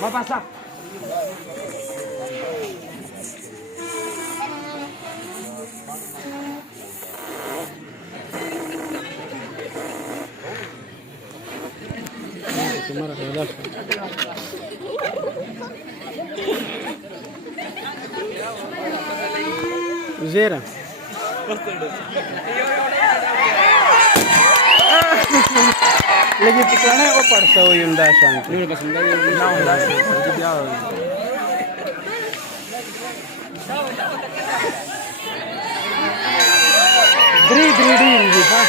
Mapasak. مرة هذاك زيرة lagi tikana o padsa o yunda shanti ni kasunda na onda se dia dri ha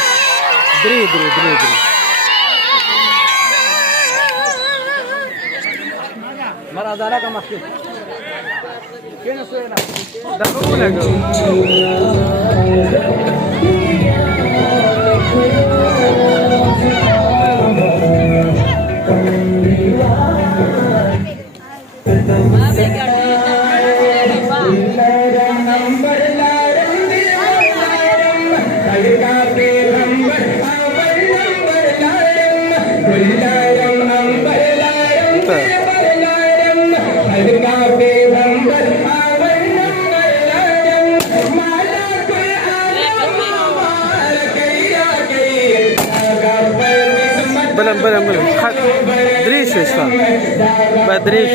dri mara dara ka maske kena suena da bula go بلم دريش بدريش